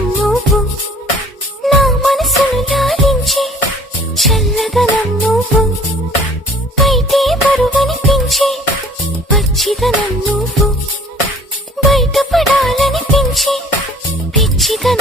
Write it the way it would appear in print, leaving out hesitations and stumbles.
చల్లదనం నువ్వు, నా మనసును లాలించే చల్లదనం నువ్వు, బయటే బరువనిపించే పచ్చిదనం నువ్వు, బయటపడాలనిపించే పిచ్చిదనం.